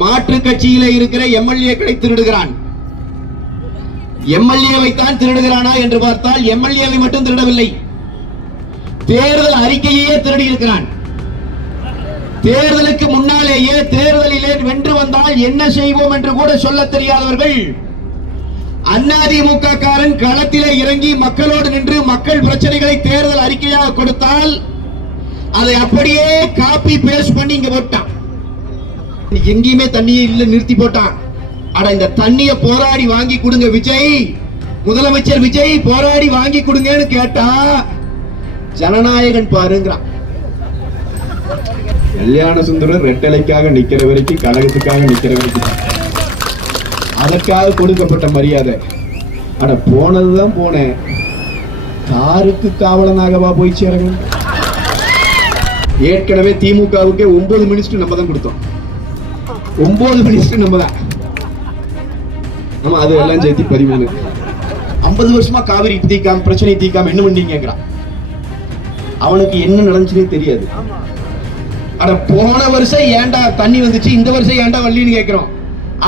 மாற்று கட்சியிலே இருக்கிற எம்எல்ஏக்களை திருடுகிறான். எம்எல்ஏவை தான் திருடுகிறானா என்று பார்த்தால் எம்எல்ஏவை மட்டும் திருடவில்லை, தேர்தல் அறிக்கையே திருடி இருக்கிறான். தேர்தலுக்கு முன்னாலேயே தேர்தலிலே வென்று வந்தால் என்ன செய்வோம் என்று கூட சொல்ல தெரியாதவர்கள் அதிமுக காரன் களத்திலே இறங்கி மக்களோடு நின்று மக்கள் பிரச்சனைகளை தேர்தல் அறிக்கையாக கொடுத்தால் அதை அப்படியே காப்பி பேஸ்ட் பண்ணி இங்க போட்டான். எங்கேயுமே தண்ணியை இல்ல நிறுத்தி போட்டான். அட இந்த தண்ணிய போராடி வாங்கி கொடுங்க விஜய், முதலமைச்சர் விஜய் போராடி வாங்கி கொடுங்கன்னு கேட்டா ஜனநாயகன் பாருங்கிறான். கல்யாண சுந்தரம் ரெட்டலைக்காக நிக்கிற வரைக்கும், கழகத்துக்காக நிக்கிற வரைக்கும் அதற்காக கொடுக்கப்பட்ட மரியாதை. அட போனதுதான் போனேன், காருக்கு காவலனாகவா போய் சேரணும். ஏற்கனவே திமுகவுக்கு 9 மினிஸ்டர் நம்ம தான் கொடுத்தோம், 9 மினிஸ்டர் நம்ம தான். நம்ம அது எல்லாம் சேர்த்து 13. 50 வருஷமா காவிரி தீக்காம பிரச்சனை தீக்காம என்ன பண்ணீங்க? அவனுக்கு என்ன நடந்துச்சுன்னே தெரியாது. அட போன வருஷம் ஏண்டா தண்ணி வந்துச்சு, இந்த வருஷம் ஏண்டா வள்ளின்னு கேட்கிறோம்.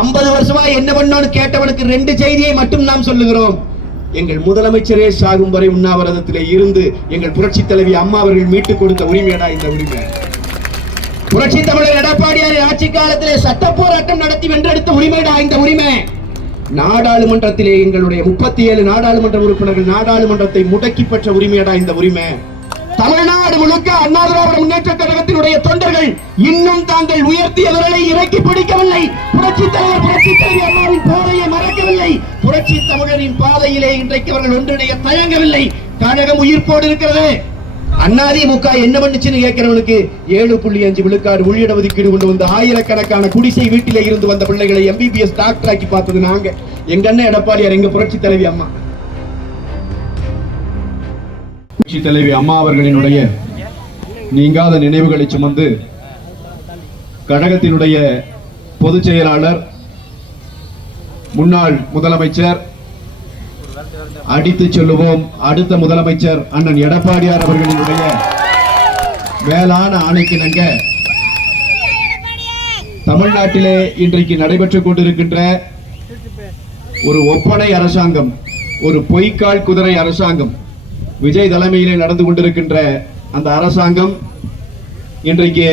50 வருஷமா என்ன பண்ணோன்னு கேட்டவனுக்கு 2 செய்தியை மட்டும் நாம் சொல்லுகிறோம். எங்கள் முதலமைச்சரே சாகும் வரை உண்ணாவிரதத்திலே இருந்து எங்கள் புரட்சி தலைவி அம்மா அவர்கள் மீட்டுக் கொடுத்த உரிமையடா இந்த உரிமை. புரட்சி தமிழர் எடப்பாடியார் ஆட்சி காலத்திலே சட்ட போராட்டம் நடத்தி வென்றெடுத்த உரிமைடா இந்த உரிமை. நாடாளுமன்றத்திலே எங்களுடைய 37 நாடாளுமன்ற உறுப்பினர்கள் நாடாளுமன்றத்தை முடக்கி பெற்ற உரிமையடா இந்த உரிமை. தமிழ்நாடு முழுக்க அண்ணா திராவிட முன்னேற்ற கழகத்தினுடைய தொண்டர்கள் இன்னும் தாங்கள் உயர்த்திய விரலை இறக்கி பிடிக்கவில்லை. புரட்சி தலைவர் புரட்சி தலைவி அம்மாவின் பாதையை மறக்கவில்லை. புரட்சி தமிழரின் பாதையிலே இன்றைக்கு அவர்கள் ஒன்றிணைய தயங்கவில்லை. கழகம் உயிர்ப்போடு இருக்கிறது. அதிமுக என்ன பண்ணுச்சுன்னு கேட்கிறவனுக்கு 7.5 விழுக்காடு உள்ளிட ஒதுக்கீடு கொண்டு வந்து ஆயிரக்கணக்கான குடிசை வீட்டிலே இருந்து வந்த பிள்ளைகளை MBBS டாக்டர் ஆக்கி பார்த்தது நாங்க. எங்க அண்ணன் எடப்பாடியார், எங்க புரட்சி தலைவி அம்மா. புரட்சி தலைவி அம்மா அவர்களினுடைய நீங்காத நினைவுகளை சுமந்து கழகத்தினுடைய பொதுச் செயலாளர், முன்னாள் முதலமைச்சர், அடித்து சொல்லுவோம் அடுத்த முதலமைச்சர் அண்ணன் எடப்பாடியார் அவர்களினுடைய மேலான ஆணைக்கிணங்க தமிழ்நாட்டிலே இன்றைக்கு நடைபெற்றுக் கொண்டிருக்கின்ற ஒரு ஒப்பனை அரசாங்கம், ஒரு பொய்க்கால் குதிரை அரசாங்கம், விஜய் தலைமையிலே நடந்து கொண்டிருக்கின்ற அந்த அரசாங்கம் இன்றைக்கு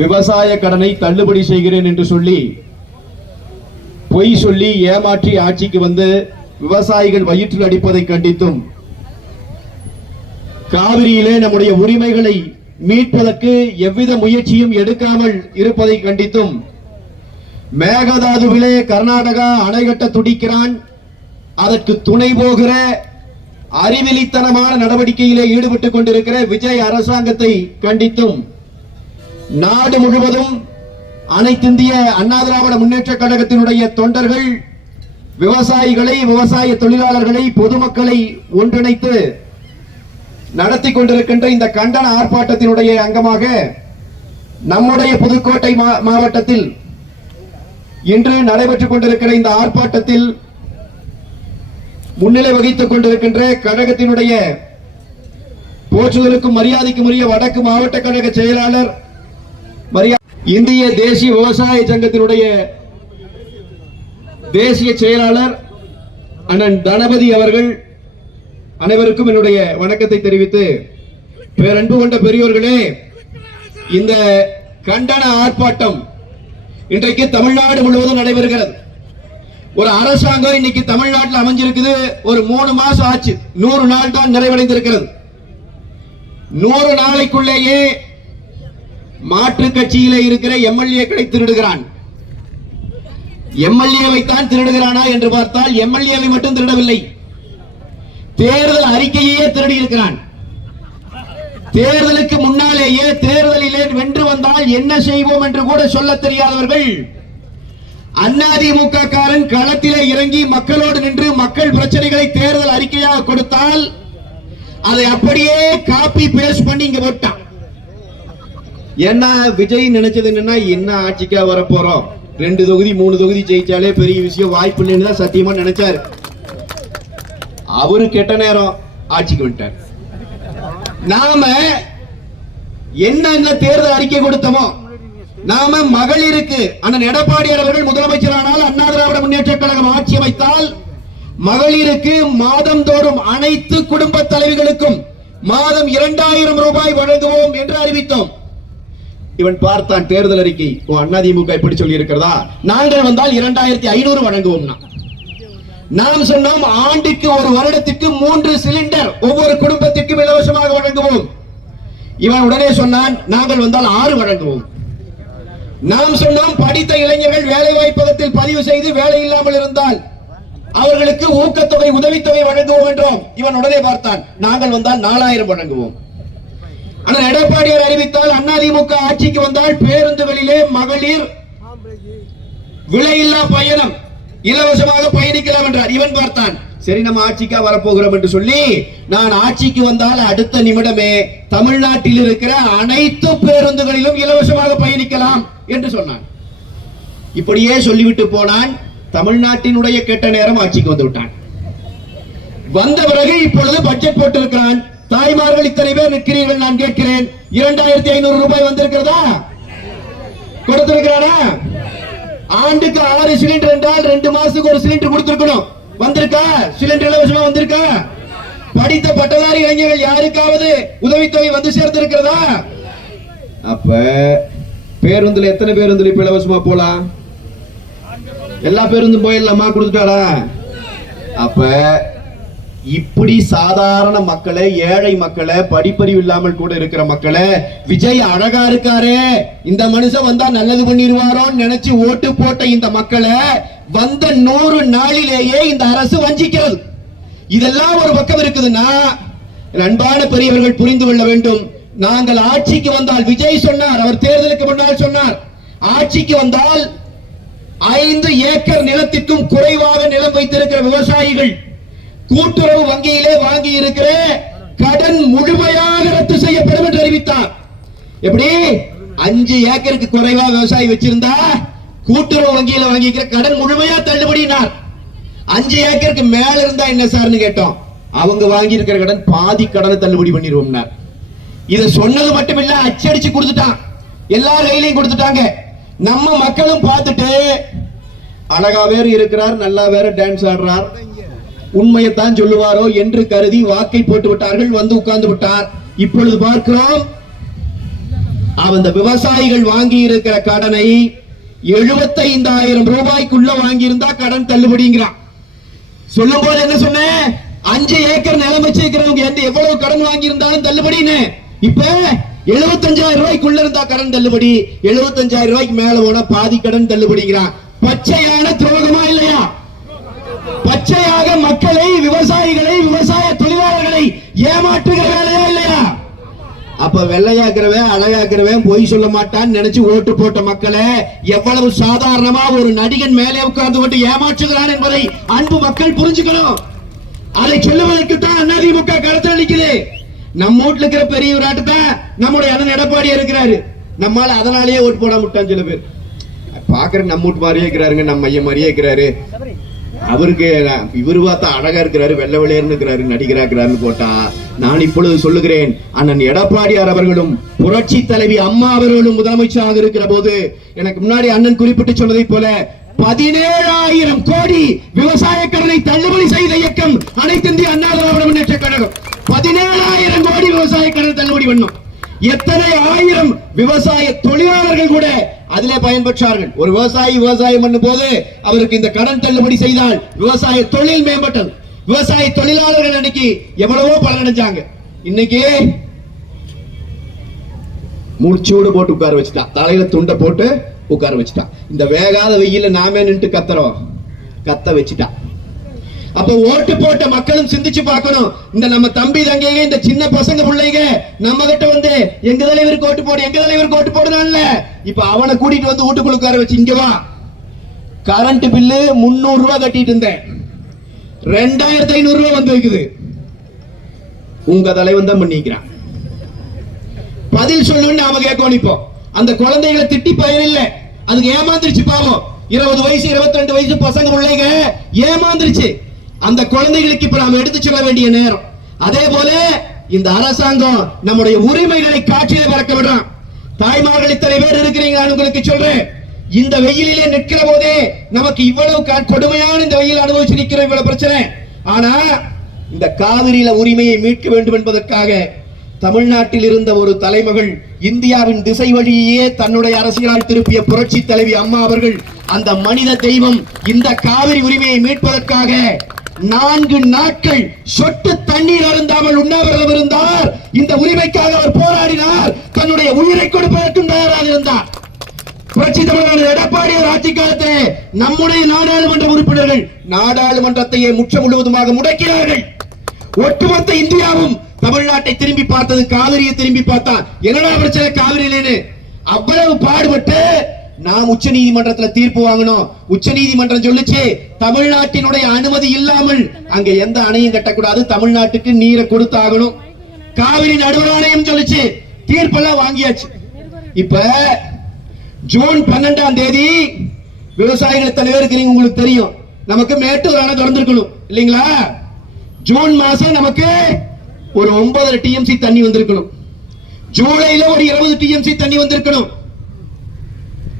விவசாய கடனை தள்ளுபடி செய்கிறேன் என்று சொல்லி பொய் சொல்லி ஏமாற்றி ஆட்சிக்கு வந்து விவசாயிகள் வயிற்றில் அடிப்பதை கண்டித்தும், காவிரியிலே நம்முடைய உரிமைகளை மீட்பதற்கு எவ்வித முயற்சியும் எடுக்காமல் இருப்பதை கண்டித்தும், மேகதாதுவிலே கர்நாடகா அணை கட்ட துடிக்கிறான், அதற்கு துணை போகிற அறிவிலித்தனமான நடவடிக்கையிலே ஈடுபட்டுக் கொண்டிருக்கிற விஜய் அரசாங்கத்தை கண்டித்தும் நாடு முழுவதும் அனைத்திந்திய அண்ணா திராவிட முன்னேற்ற கழகத்தினுடைய தொண்டர்கள் விவசாயிகளை, விவசாய தொழிலாளர்களை, பொதுமக்களை ஒன்றிணைத்து நடத்தி கொண்டிருக்கின்ற இந்த கண்டன ஆர்ப்பாட்டத்தினுடைய அங்கமாக நம்முடைய புதுக்கோட்டை மாவட்டத்தில் இன்று நடைபெற்றுக் கொண்டிருக்கிற இந்த ஆர்ப்பாட்டத்தில் முன்னிலை வகித்துக் கொண்டிருக்கின்ற கழகத்தினுடைய போற்றுதலுக்கும் மரியாதைக்கும் உரிய வடக்கு மாவட்ட கழக செயலாளர், இந்திய தேசிய விவசாய சங்கத்தினுடைய தேசிய செயலாளர் அண்ணன் தனபதி அவர்கள் அனைவருக்கும் என்னுடைய வணக்கத்தை தெரிவித்து, பேரன்பு கொண்ட பெரியோர்களே, இந்த கண்டன ஆர்ப்பாட்டம் இன்றைக்கு தமிழ்நாடு முழுவதும் நடைபெறுகிறது. ஒரு அரசாங்கம் இன்னைக்கு தமிழ்நாட்டில் அமைஞ்சிருக்குது. ஒரு 3 மாசம் ஆச்சு, 100 நாள் தான் நிறைவடைந்திருக்கிறது. 100 நாளைக்குள்ளேயே மாற்று கட்சியிலே இருக்கிற எம்எல்ஏக்களை திருடுகிறான். எம்எல்ஏவை தான் திருடுகிறானா என்று பார்த்தால் எம்எல்ஏவை மட்டும் திருடவில்லை, தேர்தல் அறிக்கையே திருடி இருக்கிறான். தேர்தலுக்கு முன்னாலேயே தேர்தலிலே வென்று வந்தால் என்ன செய்வோம் என்று கூட சொல்ல தெரியாதவர்கள் அதிமுக காரன் களத்திலே இறங்கி மக்களோடு நின்று மக்கள் பிரச்சனைகளை தேர்தல் அறிக்கையாக கொடுத்தால் அதை அப்படியே காப்பி பேஸ்ட் பண்ணி இங்க போட்டான். என்ன விஜய் நினைச்சது என்னன்னா, என்ன ஆட்சிக்கா வர போறோம், 2 தொகுதி 3 தொகுதி ஜெயிச்சாலே பெரிய விஷயம், வாய்ப்பு இல்லைன்னு தான் சத்தியமா நினைச்சாரு. அவரு கெட்ட நேரம் ஆட்சிக்கு வந்துட்டார். நாம என்ன தேர்தல் அறிக்கை கொடுத்தோமோ நாம மகளிருக்கு அண்ணன் எடப்பாடியார் அவர்கள் முதலமைச்சரானால் அண்ணா திராவிட முன்னேற்ற கழகம் ஆட்சி அமைத்தால் மகளிருக்கு மாதந்தோறும் அனைத்து குடும்ப தலைவிகளுக்கும் மாதம் 2000 ரூபாய் வழங்குவோம் என்று அறிவித்தோம். இவன் பார்த்தான் தேர்தல் அறிக்கை, அதிமுக இப்படி சொல்லி இருக்கிறதா, நாங்கள் வந்தால் 2500 வழங்குவோம். நாம் சொன்னோம் ஆண்டுக்கு ஒரு வருடத்துக்கு 3 சிலிண்டர் ஒவ்வொரு குடும்பத்திற்கும் இலவசமாக வழங்குவோம். இவன் உடனே சொன்னான் நாங்கள் வந்தால் 6 வழங்குவோம். நாம் சொன்னோம் படித்த இளைஞர்கள் வேலை வாய்ப்பகத்தில் பதிவு செய்து வேலை இல்லாமல் இருந்தால் அவர்களுக்கு ஊக்கத்தொகை உதவித்தொகை வழங்குவோம் என்றோம். இவன் உடனே பார்த்தான் நாங்கள் வந்தால் 4000 வழங்குவோம். ஆனால் எடப்பாடியார் அறிவித்தால் அதிமுக ஆட்சிக்கு வந்தால் பேருந்துகளிலே மகளிர் விலையில்லா பயணம் இலவசமாக பயணிக்கலாம் என்றார். இவன் பார்த்தான் சரி நம்ம ஆட்சிக்கா வரப்போகிறோம் என்று சொல்லி நான் ஆட்சிக்கு வந்தால் அடுத்த நிமிடமே தமிழ்நாட்டில் இருக்கிற அனைத்து பேருந்துகளிலும் இலவசமாக பயணிக்கலாம் என்று சொன்னான். இப்படியே சொல்லிவிட்டு போனான். தமிழ்நாட்டினுடைய கெட்ட நேரம் ஆட்சிக்கு வந்து விட்டான். வந்த பிறகு இப்பொழுது பட்ஜெட் போட்டிருக்கிறான். தாய்மார்கள் இத்தனை பேர் நிற்கிறீர்கள், நான் கேட்கிறேன் 2500 ரூபாய் வந்திருக்கிறதா? கொடுத்திருக்கிறானா? ஆண்டுக்கு 6 சிலிண்டர் என்றால் 2 மாசத்துக்கு ஒரு சிலிண்டர் கொடுத்திருக்கணும். வந்திருக்கா? சிலிண்டர் இலவசமா வந்திருக்கா? படித்த பட்டதாரி இளைஞர்கள் யாருக்காவது உதவித்தொகை வந்து சேர்ந்திருக்கிறதா? அப்ப பேருந்துல எத்தனை பேருந்துல இப்ப இலவசமா போலாம்? எல்லா பேருந்தும் போயிடலாமா? கொடுத்துட்டாரா? அப்ப இப்படி சாதாரண மக்களை, ஏழை மக்களை, படிப்பறிவு இல்லாமல் கூட இருக்கிற மக்களை, விஜய் அழகா இருக்காரே இந்த மனுஷன் வந்தா நல்லது பண்ணிடுவாரோன்னு நினைச்சு ஓட்டு போட்ட இந்த மக்களை வந்த 100 நாளிலேயே இந்த அரசு வஞ்சிக்கிறது. இதெல்லாம் ஒரு பக்கம் இருக்குதுன்னா அன்பான பெரியவர்கள் புரிந்து கொள்ள வேண்டும். நாங்கள் ஆட்சிக்கு வந்தால், விஜய் சொன்னார், அவர் தேர்தலுக்கு முன்னால் சொன்னார், ஆட்சிக்கு வந்தால் 5 ஏக்கர் நிலத்திற்கும் குறைவாக நிலம் வைத்திருக்கிற விவசாயிகள் கூட்டுறவு வங்கியிலே வாங்கி இருக்கிற கடன் முழுமையாக ரத்து செய்யப்படும் என்று அறிவித்தார். எப்படி? 5 ஏக்கருக்கு குறைவா விவசாயி வச்சிருந்தா கூட்டுறவு வங்கியில வாங்கிக்கிற கடன் முழுமையா தள்ளுபடினார். 5 ஏக்கருக்கு மேல இருந்தா என்ன சார்னு கேட்டோம். அவங்க வாங்கி இருக்கிற கடன் பாதி கடனை தள்ளுபடி பண்ணிடுவோம். இதை சொன்னது மட்டும் இல்ல, அச்சடிச்சு கொடுத்துட்டான், எல்லா கையிலையும் கொடுத்துட்டாங்க. நம்ம மக்களும் பார்த்துட்டு அழகா வேற இருக்கிறார், நல்லா வேற டான்ஸ் ஆடுறார், உண்மையைத்தான் சொல்லுவாரோ என்று கருதி வாக்கை போட்டு விட்டார்கள். வந்து உட்கார்ந்து விட்டார். இப்பொழுது பார்க்கிறோம் அந்த விவசாயிகள் வாங்கி இருக்கிற கடனை 75,000 ரூபாய்க்குள்ள வாங்கி இருந்தா கடன் தள்ளுபடிங்கிறான். சொல்லும் போது என்ன சொன்னேன்? 5 ஏக்கர் நிலம் வச்சிருக்கிறவங்க எவ்வளவு கடன் வாங்கி இருந்தாலும் தள்ளுபடின்னு. இப்ப 75,000 ரூபாய்க்குள்ள இருந்தா கடன் தள்ளுபடி, 75,000 ரூபாய்க்கு மேல போனா பாதி கடன் தள்ளுபடிங்கிறான். பச்சையான துரோகமா இல்லையா? பச்சையாக மக்களை, விவசாயிகளை, விவசாய தொழிலாளர்களை ஏமாற்றுகிற வேலையா இல்லையா? அப்ப வெள்ளையாக்குறவன், அழகாக்குறவன், பொய் சொல்ல மாட்டான்னு நினைச்சு ஓட்டு போட்ட மக்களை எவ்வளவு சாதாரணமா ஒரு நடிகன் மேலே உட்கார்ந்து விட்டு ஏமாற்றுகிறான் என்பதை அன்பு மக்கள் புரிஞ்சுக்கணும். அதை சொல்லுவதற்கு தான் அதிமுக களத்தில் அளிக்குது. நம்ம வீட்டுல இருக்கிற பெரிய விராட்டு தான் நம்முடைய அண்ணன் எடப்பாடியா இருக்கிறாரு. நம்மால அதனாலேயே ஓட்டு போட விட்டான். சில பேர் பாக்குற நம்ம வீட்டு மாதிரியே இருக்கிறாருங்க, நம்ம ஐயா மாதிரியே இருக்கிறாரு, அவருக்கு இவரு பார்த்தா அழகா இருக்கிறாரு, வெள்ளை வெளியேன்னு இருக்கிறாரு, நடிகராக்கிறாருன்னு போட்டா, நான் இப்பொழுது சொல்லுகிறேன், அண்ணன் எடப்பாடியார் அவர்களும் புரட்சி தலைவி அம்மா அவர்களும் முதலமைச்சராக இருக்கிற போது எனக்கு முன்னாடி அண்ணன் குறிப்பிட்டு சொன்னதை போல 17,000 கோடி விவசாய கடனை தள்ளுபடி செய்த இயக்கம் அனைத்து இந்திய அண்ணா திராவிட முன்னேற்ற கழகம். 17,000 கோடி விவசாய கடன் தள்ளுபடி பண்ணும். எத்தனை ஆயிரம் விவசாய தொழிலாளர்கள் கூட அதிலே பயன்பெற்றார்கள். ஒரு விவசாயி விவசாயம் பண்ணும் போது அவருக்கு இந்த கடன் தள்ளுபடி செய்தால் விவசாய தொழில் மேம்பட்டது. விவசாய தொழிலாளர்கள் அன்னைக்கு எவ்வளவோ பலனடைஞ்சாங்க. இன்னைக்கு மூச்சோடு போட்டு உட்கார வச்சுட்டான், தலையில துண்டை போட்டு உட்கார வச்சுட்டான். இந்த வேகாத வெயில நாமே நின்று கத்துறோம், கத்த வச்சுட்டான். அப்ப ஓட்டு போட்ட மக்களும் சிந்திச்சு பார்க்கணும். இந்த நம்ம தம்பி தங்கைங்க, இந்த சின்ன பசங்க பிள்ளைங்க நம்ம கிட்ட வந்து எங்க தலைவருக்கு ஓட்டு போடு, எங்க தலைவருக்கு ஓட்டு போடுறான்ல, இப்ப அவனை கூட்டிட்டு வந்து வீட்டுக்குள்ள உட்கார வச்சு இங்க வா, கரண்ட் பில்லு 300 ரூபாய் கட்டிட்டு இருந்தேன், 2,500 ரூபாய் வந்து வைக்குது, உங்க தலைவன் தான் பண்ணிக்கிறான். பதில் சொல்லணும்னு நாம கேட்கணும். இப்போ அந்த குழந்தைகளை திட்டி பயன் இல்லை, அதுக்கு ஏமாந்துருச்சு பாவம். 20 வயசு 22 வயசு பசங்க பிள்ளைங்க ஏமாந்துருச்சு. அந்த குழந்தைகளுக்கு இப்ப நாம எடுத்து சொல்ல வேண்டிய நேரம். அதே போல இந்த அரசாங்கம் நம்முடைய உரிமைகளை காட்சியில பறக்க விடுறான். தாய்மார்கள் இத்தனை பேர் இருக்கிறீங்க, நான் உங்களுக்கு சொல்றேன், இந்த வெயிலிலே நிற்கிற போதே நமக்கு இவ்வளவு கொடுமையான இந்த வெயில் அனுபவிச்சு நிற்கிற இவ்வளவு பிரச்சனை. ஆனா இந்த காவிரியில உரிமையை மீட்க வேண்டும் என்பதற்காக தமிழ்நாட்டில் இருந்த ஒரு தலைமகள் இந்தியாவின் திசை வழியே தன்னுடைய அரசியலால் திருப்பிய புரட்சி தலைவி அம்மா அவர்கள் அந்த மனித தெய்வம் இந்த காவிரி உரிமையை மீட்பதற்காக 4 நாட்கள் சொட்டு தண்ணீர் அருந்தாமல் உண்ணாவிரதம் இருந்தார். இந்த உரிமைக்காக அவர் போராடினார். தன்னுடைய உயிரை கொடுப்பதற்கும் தயாராக இருந்தார். புரட்சி தமிழர் எடப்பாடியார் ஆட்சி காலத்திலே நம்முடைய நாடாளுமன்ற உறுப்பினர்கள் நாடாளுமன்றத்தையே முற்ற முழுவதுமாக முடக்கினார்கள். ஒட்டுமொத்த இந்தியாவும் தமிழ்நாட்டை திரும்பி பார்த்தது, காவிரியை திரும்பி பார்த்தான். என்னடா பிரச்சனை காவிரியிலேன்னு அவ்வளவு பாடுபட்டு நாம் உச்ச நீதிமன்றத்தில் தீர்ப்பு வாங்கணும். உச்ச நீதிமன்றம் சொல்லுச்சு, தமிழ்நாட்டினுடைய அனுமதி இல்லாமல் அங்க எந்த அணையும் கட்டக்கூடாது, தமிழ்நாட்டுக்கு நீரை கொடுத்தாகணும். காவிரி நடுவர் ஆணையம் சொல்லுச்சு, தீர்ப்பெல்லாம் வாங்கியாச்சு. இப்ப ஜூன் 12ஆம் தேதி விவசாயிகள் தலைவர் இருக்கிறீங்க, உங்களுக்கு தெரியும், நமக்கு மேட்டூர் அணை திறந்திருக்கணும் இல்லைங்களா? ஜூன் மாசம் நமக்கு ஒரு 9 டிஎம்சி தண்ணி வந்திருக்கணும். ஜூலைல ஒரு 20 டிஎம்சி தண்ணி வந்திருக்கணும்.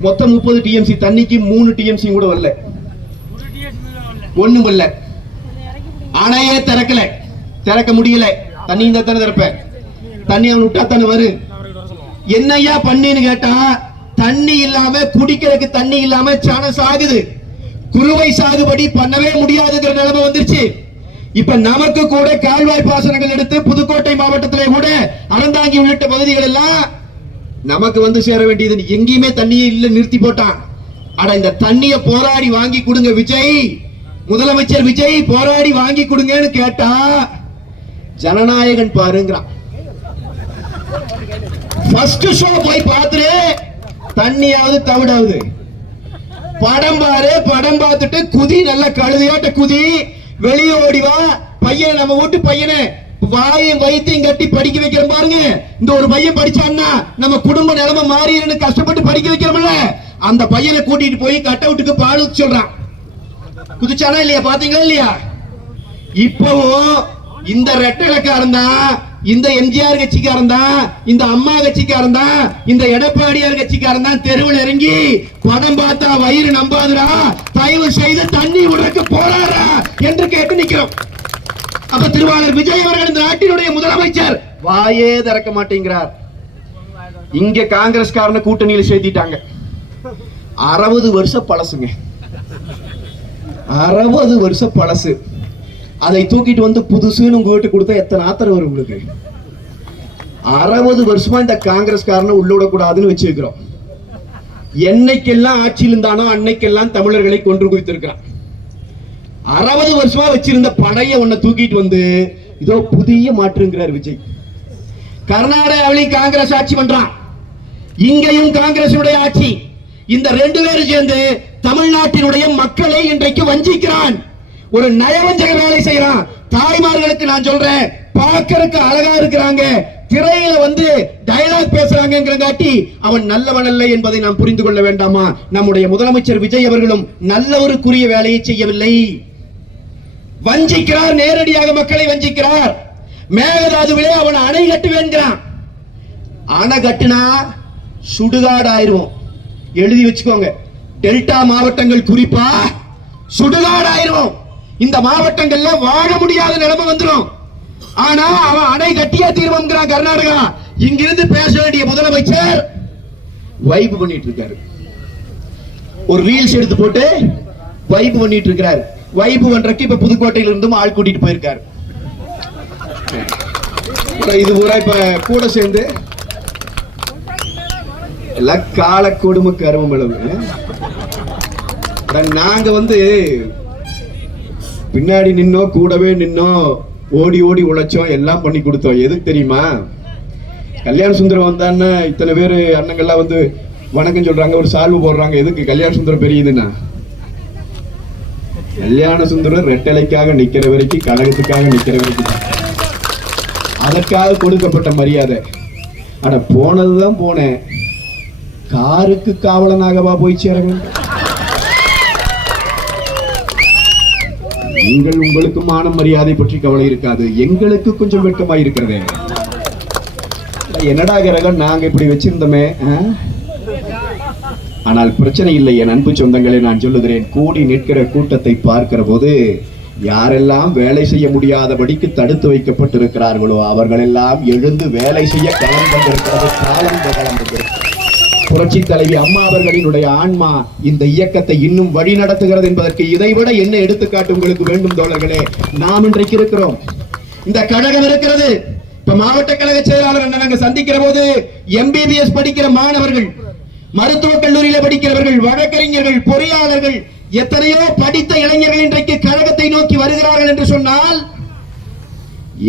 மொத்தம் 30 டிஎம்சி தண்ணிக்கு 3 டிஎம்சி கூட வரல, ஒண்ணும் வரல. அணையே திறக்கல, திறக்க முடியல. தண்ணி இந்த தானே திறப்ப, தண்ணி அவன் விட்டா தானே வரும். என்னையா பண்ணின்னு கேட்டா, தண்ணி இல்லாம குடிக்கிறதுக்கு தண்ணி இல்லாம சாணம் சாகுது. குறுவை சாகுபடி பண்ணவே முடியாதுங்கிற நிலைமை வந்துருச்சு. இப்ப நமக்கு கூட கால்வாய் பாசனங்கள் எடுத்து புதுக்கோட்டை மாவட்டத்திலே கூட அறந்தாங்கி உள்ளிட்ட பகுதிகள் எல்லாம் நமக்கு வந்து சேர வேண்டியது. எங்கேயுமே தண்ணியே இல்ல, நிறுத்தி போட்டான். ஆனா இந்த தண்ணிய போராடி வாங்கி கொடுங்க விஜய், முதலமைச்சர் விஜய் போராடி வாங்கி கொடுங்கன்னு கேட்டா ஜனநாயகன் பாருங்கிறான். ஃபர்ஸ்ட் ஷோ போய் பார்த்துட்டு தண்ணியாவது தவிடாவது, படம் பாரு, படம் பார்த்துட்டு குதி, நல்ல கழுதையாட்ட குதி, வெளியே ஓடிவா. பையன், நம்ம வீட்டு பையனை வாயும் வயிற்றையும் கட்டி படிக்க வைக்கிறோம் பாருங்க. இந்த ஒரு பையன் படிச்சான்னா நம்ம குடும்ப நிலைமை மாறின்னு கஷ்டப்பட்டு படிக்க வைக்கிறோம்ல, அந்த பையனை கூட்டிட்டு போய் கட் அவுட்டுக்கு பால் ஊத்த சொல்றான். குதிச்சானா இல்லையா? பாத்தீங்களா இல்லையா? இப்பவும் இந்த ரெட்டலக்காரன் தான், இந்த எம்ஜிஆர் கட்சிக்காரன் தான், இந்த அம்மா கட்சிக்காரன் தான், இந்த எடப்பாடியார் கட்சிக்காரன் தான் தெருவில் இறங்கி படம் பார்த்தா வயிறு நம்பாதுரா, தயவு செய்து தண்ணி உடற்கு போறாரா என்று கேட்டு நிக்கிறோம். அப்ப திருவாளர் விஜய் அவர்கள் இந்த நாட்டினுடைய முதலமைச்சர் வாயே திறக்க மாட்டேங்கிறார். இங்க காங்கிரஸ்காரனை கூட்டணியில் சேர்த்திட்டாங்க. 60 வருஷம் பழசுங்க, 60 வருஷம் பழசு. அதை தூக்கிட்டு வந்து புதுசுன்னு உங்க வீட்டு கொடுத்தா எத்தனை ஆத்திரம் வரும் உங்களுக்கு? 60 வருஷமா இந்த காங்கிரஸ்காரனை உள்ள விடக்கூடாதுன்னு வச்சிருக்கிறோம். என்னைக்கெல்லாம் ஆட்சியில் இருந்தானோ அன்னைக்கெல்லாம் தமிழர்களை கொன்று குவித்திருக்கிறான். 60 வருஷமா வச்சிருந்த பழைய ஒன்ன தூக்கிட்டு வந்து இதோ புதிய மாற்றுங்கிறார் விஜய். கர்நாடகாவிலையும் காங்கிரஸ் ஆட்சி பண்றான், இங்கேயும் காங்கிரசுடைய ஆட்சி. இந்த 2 பேரும் சேர்ந்து தமிழ்நாட்டினுடைய மக்களை இன்றைக்கு வஞ்சிக்கிறான். ஒரு நயவஞ்சக வேலை செய்யறான். தாய்மார்களுக்கு நான் சொல்றேன், பார்க்கறதுக்கு அழகா இருக்கிறாங்க, திரையில வந்து டயலாக் பேசுறாங்கிறங்காட்டி அவன் நல்லவன் அல்ல என்பதை நாம் புரிந்து கொள்ள வேண்டாமா? நம்முடைய முதலமைச்சர் விஜய் அவர்களும் நல்ல ஒரு குறிய வேலையை செய்யவில்லை. வஞ்சிக்கிறார், நேரடியாக மக்களை வஞ்சிக்கிறார். மேகதாதுவிலே அவன் அணை கட்டுவேன்கிறான். அணை கட்டுனா சுடுகாடு ஆயிருவோம். எழுதி வச்சுக்கோங்க, டெல்டா மாவட்டங்கள் குறிப்பா சுடுகாடு ஆயிருவோம். இந்த மாவட்டங்கள்ல வாழ முடியாத நிலைமை வந்துடும். ஆனா அவன் அணை கட்டியா தீர்மானம் கர்நாடகா. இங்கிருந்து பேச வேண்டிய முதலமைச்சர் வைப் பண்ணிட்டு இருக்காரு. ஒரு ரீல்ஸ் எடுத்து போட்டு வைப் பண்ணிட்டு இருக்காரு. வைப் பண்றதுக்கு இப்ப புதுக்கோட்டையில இருந்தும் ஆள் கூட்டிட்டு போயிருக்காரு. இது பூரா இப்ப கூட சேர்ந்து எல்லாம் கால கொடுமை கருமம் அளவு. நாங்க வந்து பின்னாடி நின்னோம், கூடவே நின்னோம், ஓடி ஓடி உழைச்சோம், எல்லாம் பண்ணி கொடுத்தோம். எதுக்கு தெரியுமா? கல்யாண சுந்தரம் வந்தான்னு இத்தனை பேர் அண்ணங்கள்லாம் வந்து வணக்கம் சொல்றாங்க, ஒரு சால்வு போடுறாங்க. எதுக்கு? கல்யாண சுந்தரம் பெரியதுன்னா. கல்யாண சுந்தரம் ரெட்டலைக்காக நிக்கிற வரைக்கும், கழகத்துக்காக நிக்கிற வரைக்கும், அதற்காக கொடுக்கப்பட்ட மரியாதை. அட போனதுதான் போனேன், காருக்கு காவலனாகவா போய் சேர வேண்டும்? உங்களுக்கு மான மரியாதை பற்றி கவலை இருக்காது, எங்களுக்கு கொஞ்சம் வெட்கமாய் இருக்கிறதே. என்னடா கிரகம் நாங்க இப்படி வச்சிருந்தோமே. ஆனால் பிரச்சனை இல்லை என் அன்பு சொந்தங்களே, நான் சொல்லுகிறேன், கூடி நிற்கிற கூட்டத்தை பார்க்கிற போது யாரெல்லாம் வேலை செய்ய முடியாதபடிக்கு தடுத்து வைக்கப்பட்டிருக்கிறார்களோ அவர்களெல்லாம் எழுந்து வேலை செய்ய களம் வந்திருக்கிறது, காலம் வந்திருக்கிறது. புரட்சி தலைவி அம்மா அவர்களினுடைய ஆன்மா இந்த இயக்கத்தை இன்னும் வழி நடத்துகிறது என்பதற்கு இதைவிட என்ன எடுத்துக்காட்டு உங்களுக்கு வேண்டும் தோழர்களே? நாம் இன்றைக்கு இருக்கிறோம், இந்த கழகம் இருக்கிறது. இப்ப மாவட்ட கழக செயலாளர் நாங்க சந்திக்கிற போது MBBS படிக்கிற மாணவர்கள், மருத்துவக் கல்லூரியில படிக்கிறவர்கள், வழக்கறிஞர்கள், பொறியாளர்கள், எத்தனையோ படித்த இளைஞர்கள் இன்றைக்கு கழகத்தை நோக்கி வருகிறார்கள் என்று சொன்னால்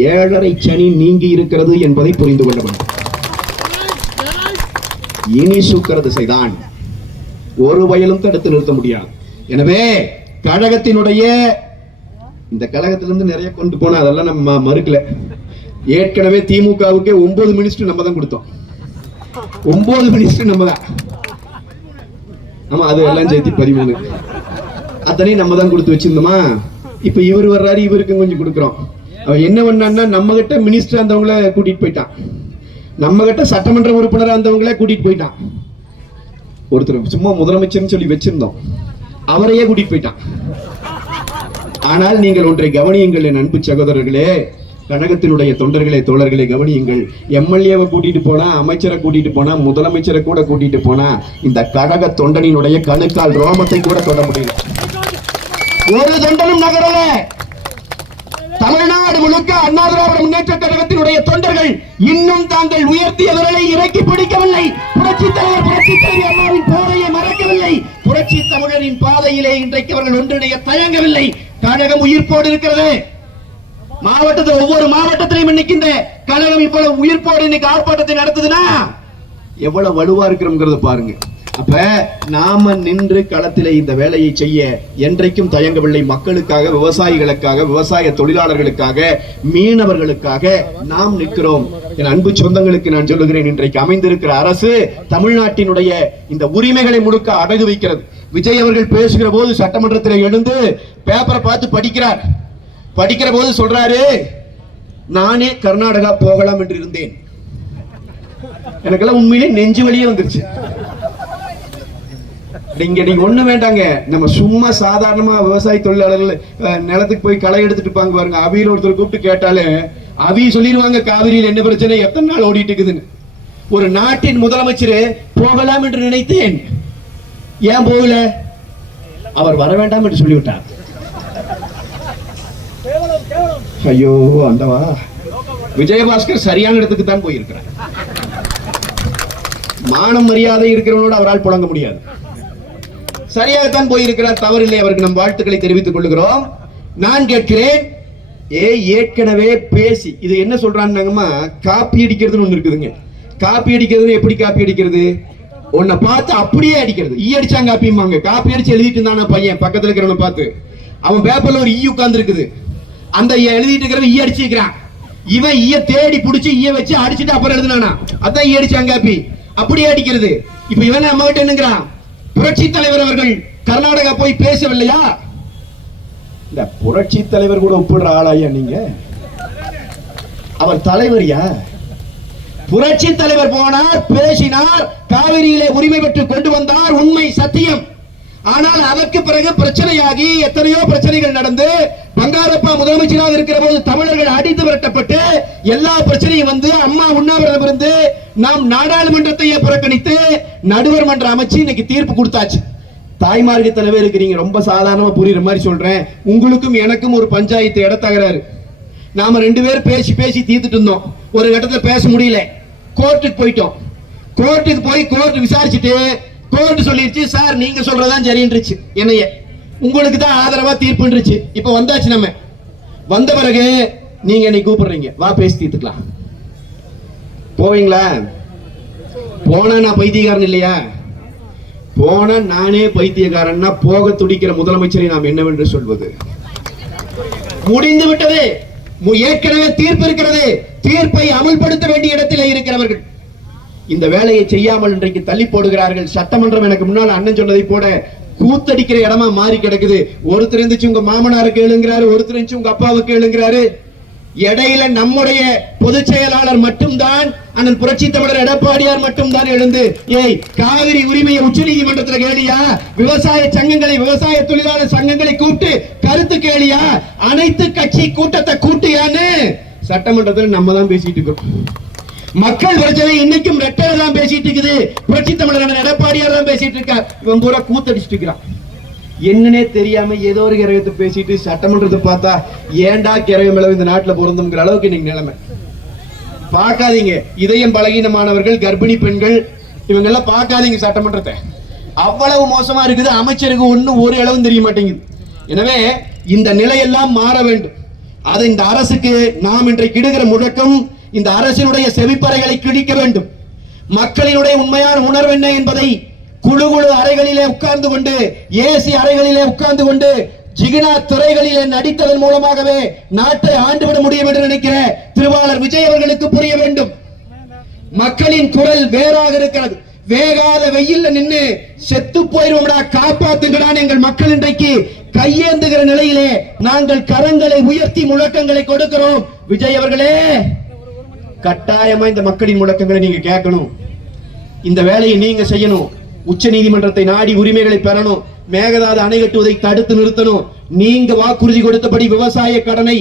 7.5 சனி நீங்கி இருக்கிறது என்பதை புரிந்து கொள்ள வேண்டும். இனி சுக்கிர திசைதான், ஒரு வயலும் தடுத்து நிறுத்த முடியாது. எனவே கழகத்தினுடைய இந்த கழகத்திலிருந்து நிறைய கொண்டு போன அதெல்லாம் நம்ம மறுக்கல. ஏற்கனவே திமுகவுக்கு 9 மினிஸ்டர் நம்ம தான் கொடுத்தோம், 9 மினிஸ்டர் நம்ம தான். ஆமா, அது எல்லாம் சேர்த்து 13 அத்தனையும் நம்ம தான் கொடுத்து வச்சிருந்தோமா. இப்ப இவர் வர்றாரு, இவருக்கு கொஞ்சம் கொடுக்குறோம். அவன் என்ன பண்ணான்னா நம்ம கிட்ட மினிஸ்டர் அந்தவங்கள கூட்டிட்டு போயிட்டான், நம்ம கிட்ட சட்டமன்ற உறுப்பினர் அந்தவங்களே கூட்டிட்டு போயிட்டான். ஒருத்தர் சும்மா முதலமைச்சர்னு சொல்லி வச்சிருந்தோம், அவரையே கூட்டிட்டு போயிட்டான். ஆனால் நீங்கள் ஒன்றை கவனியுங்கள் என் அன்பு சகோதரர்களே, கழகத்தினுடைய தொண்டர்களே, தோழர்களை கவனியுங்கள். MLA-வை கூட்டிட்டு போனா, அமைச்சரை கூட்டிட்டு போனா, முதலமைச்சரை கூட கூட்டிட்டு போனா இந்த கழக தொண்டனினுடைய கணுக்கால் ரோமத்தை கூட தொட முடியல. ஒரு தொண்டனும் நகரல. தமிழ்நாடு முழுக்க அண்ணா திராவிட முன்னேற்ற கழகத்தினுடைய தொண்டர்கள் இன்னும் தாங்கள் உயர்த்திய விரலை இறக்கி பிடிக்கவில்லை. புரட்சி தலைவி அம்மாவின் பாதையை மறக்கவில்லை. புரட்சி தமிழரின் பாதையிலே இன்றைக்கு அவர்கள் ஒன்றிணைய தயங்கவில்லை. கழகம் உயிர்ப்போடு இருக்கிறது. மாவட்டத்தில் ஒவ்வொரு மாவட்டத்திலையும் இன்னைக்கு இந்த கழகம் இவ்வளவு உயிர்ப்போடு இன்னைக்கு ஆர்ப்பாட்டத்தை நடத்துதுன்னா எவ்வளவு வலுவா இருக்கிறோம்ங்கிறத பாருங்க. அப்ப நாம நின்று களத்திலே இந்த வேலையை செய்ய என்றைக்கும் தயங்கவில்லை. மக்களுக்காக, விவசாயிகளுக்காக, விவசாய தொழிலாளர்களுக்காக, மீனவர்களுக்காக நாம் நிற்கிறோம். என் அன்பு சொந்தங்களுக்கு நான் சொல்லுகிறேன், இன்றைக்கு அமைந்திருக்கிற அரசு தமிழ்நாட்டினுடைய இந்த உரிமைகளை முழுக்க அடகு வைக்கிறது. விஜய் அவர்கள் பேசுகிற போது சட்டமன்றத்தில் எழுந்து பேப்பரை பார்த்து படிக்கிறார். படிக்கிற போது சொல்றாரு, நானே கர்நாடகா போகலாம் என்று இருந்தேன். எனக்கெல்லாம் உண்மையிலே நெஞ்சு வலியே வந்துருச்சு. இங்க நீங்க ஒண்ணு வேண்டாங்க, நம்ம சும்மா சாதாரணமா விவசாய தொழிலாளர்கள் நிலத்துக்கு போய் களை எடுத்துட்டு பாங்க பாருங்க. அவியில் ஒருத்தர் கூப்பிட்டு கேட்டாலே அவி சொல்லிடுவாங்க, காவிரியில் என்ன பிரச்சனை, எத்தனை நாள் ஓடிட்டு இருக்குதுன்னு. ஒரு நாட்டின் முதலமைச்சர் போகலாம் என்று நினைத்தேன், ஏன் போகல, அவர் வர வேண்டாம் என்று சொல்லிவிட்டார். ஐயோ அந்தவா, விஜயபாஸ்கர் சரியான இடத்துக்கு தான் போயிருக்கிறார். மானம் மரியாதை இருக்கிறவனோடு அவரால் புழங்க முடியாது. சரியாகத்தான் போயிருக்கிறார், தவறில்லை. அவருக்கு நம் வாழ்த்துக்களை தெரிவித்துக் கொள்கிறோம். நான் கேட்கிறேன், ஏற்கனவே பேசி இது என்ன சொல்றாங்கம்மா, காப்பி அடிக்கிறதுன்னு ஒண்ணு இருக்குதுங்க. காப்பி அடிக்கிறது எப்படி காப்பி அடிக்கிறது? உன்னை பார்த்து அப்படியே அடிக்கிறது. ஈ அடிச்சாங்க காப்பிம்பாங்க. காப்பி அடிச்சு எழுதிட்டு இருந்தான பையன் பக்கத்துல இருக்கிறவனை பார்த்து, அவன் பேப்பர்ல ஒரு ஈ உட்கார்ந்து இருக்குது, அந்த எழுதிட்டு இருக்கிறவன் ஈ அடிச்சுக்கிறான். இவன் ஈய தேடி புடிச்சு ஈய வச்சு அடிச்சுட்டு அப்புறம் எழுதுனானா, அதான் ஈ அடிச்சாங்க காப்பி. அப்படியே அடிக்கிறது. இப்ப இவன் நம்ம கிட்ட என்னங்கிறான், புரட்சி தலைவர் அவர்கள் கர்நாடகா போய் பேசவில்லையா? இந்த புரட்சி தலைவர் கூட ஒப்பிடுற ஆளாயா நீங்க? அவர் தலைவரியா? புரட்சி தலைவர் போனார், பேசினார், காவிரியிலே உரிமை பெற்று கொண்டு வந்தார், உண்மை சத்தியம். ஆனால் அதற்கு பிறகு பிரச்சனையாகி எத்தனையோ பிரச்சனைகள் நடந்து பங்காரப்பா முதலமைச்சராக இருக்கிற போது தமிழர்கள் அடித்து விரட்டப்பட்டு எல்லா பிரச்சனையும் வந்து அம்மா உண்ணாவிரதம் இருந்து நாம் நாடாளுமன்றத்தையே புறக்கணித்து நடுவர் மன்றம் அமைச்சு இன்னைக்கு தீர்ப்பு கொடுத்தாச்சு. தாய்மார்க்கு தலைவர் இருக்கிறீங்க, ரொம்ப சாதாரணமா புரியுற மாதிரி சொல்றேன். உங்களுக்கும் எனக்கும் ஒரு பஞ்சாயத்து இடத்தகராறு. நாம 2 பேர் பேசி பேசி தீர்த்துட்டு இருந்தோம். ஒரு கட்டத்தில் பேச முடியல, கோர்ட்டுக்கு போயிட்டோம். கோர்ட்டுக்கு போய் கோர்ட் விசாரிச்சுட்டு கோர்ட் சொல்லிருச்சு, சார் நீங்க சொல்றதான் சரின்றுச்சு, என்னைய உங்களுக்கு தான் ஆதரவா தீர்ப்புன்றுச்சு. இப்ப வந்தாச்சு. நம்ம வந்த பிறகு நீங்க என்னை கூப்பிடுறீங்க, வா பேசி தீர்த்துக்கலாம். போவீங்களா? போனா நான் பைத்தியக்காரன் இல்லையா? போன நானே பைத்தியக்காரன்னா போக துடிக்கிற முதலமைச்சரை நாம் என்னவென்று சொல்வது? முடிந்து விட்டது. ஏற்கனவே தீர்ப்பு இருக்கிறது. தீர்ப்பை அமல்படுத்த வேண்டிய இடத்திலே இருக்கிறவர்கள் இந்த வேலையை செய்யாமல் இன்றைக்கு தள்ளி போடுகிறார்கள். சட்டமன்றம் எனக்கு முன்னால் அண்ணன் சொன்னதை போல கூத்தடிக்கிற இடமா மாறி கிடக்குது. ஒருத்தர் இருந்துச்சு உங்க மாமனாருக்கு எழுங்கிறாரு, ஒருத்தர் இருந்துச்சு உங்க அப்பாவுக்கு எழுங்கிறாரு. இடையில நம்முடைய பொதுச் செயலாளர் மட்டும்தான் அண்ணன் புரட்சி தமிழர் எடப்பாடியார் மட்டும் தான் எழுந்து ஏய் காவிரி உரிமையை உச்ச நீதிமன்றத்தில் கேளியா, விவசாய சங்கங்களை விவசாய தொழிலாளர் சங்கங்களை கூப்பிட்டு கருத்து கேளியா, அனைத்து கட்சி கூட்டத்தை கூட்டியான்னு சட்டமன்றத்தில் நம்ம தான் பேசிட்டு இருக்கோம். மக்கள் பிரச்சனை இன்னைக்கும் ரெட்டரை தான் பேசிட்டு இருக்குது. புரட்சி தமிழர் எடப்பாடியார் தான் பேசிட்டு இருக்கார். இவன் பூரா கூத்தடிச்சிட்டு இருக்கிறான். என்னன்னே தெரியாம ஏதோ ஒரு கிரகத்தை பேசிட்டு சட்டமன்றத்தை பார்த்தா ஏண்டா கிரகம் மேல இந்த நாட்டுல பொருந்துங்கிற அளவுக்கு இன்னைக்கு நிலைமை. பார்க்காதீங்க, இதயம் பலகீனமானவர்கள், கர்ப்பிணி பெண்கள், இவங்க எல்லாம் பார்க்காதீங்க சட்டமன்றத்தை. அவ்வளவு மோசமா இருக்குது. அமைச்சருக்கு ஒன்னும் ஒரு அளவும் தெரிய மாட்டேங்குது. எனவே இந்த நிலையெல்லாம் மாற வேண்டும். அது இந்த அரசுக்கு நாம் இன்றைக்கு இடுகிற முழக்கம், இந்த அரசினுடைய செவிப்பறைகளை கிழிக்க வேண்டும். மக்களினுடைய உண்மையான உணர்வு என்ன என்பதை குழு அறைகளிலே உட்கார்ந்து கொண்டு, ஏசி அறைகளிலே உட்கார்ந்து கொண்டு, ஜிகினா துறைகளிலே நடித்ததன் மூலமாகவே நாட்டை ஆண்டுவிட முடியும் என்று நினைக்கிற திருவாளர் விஜய் அவர்களுக்கு புரிய வேண்டும். மக்களின் குரல் வேறாக இருக்கிறது. வேகாத வெயில்ல நின்று செத்து போயிருவோம்டா, காப்பாத்துங்கடான் எங்கள் மக்கள் இன்றைக்கு கையேந்துகிற நிலையிலே நாங்கள் கரங்களை உயர்த்தி முழக்கங்களை கொடுக்கிறோம். விஜய் அவர்களே, கட்டாயமா இந்த மக்களின் முழக்கங்களை நீங்க கேட்கணும். இந்த வேலையை நீங்க செய்யணும். உச்ச நீதிமன்றத்தை நாடி உரிமைகளை பெறணும். மேகதாது அணை கட்டுவதை தடுத்து நிறுத்தணும். நீங்க வாக்குறுதி கொடுத்தபடி விவசாய கடனை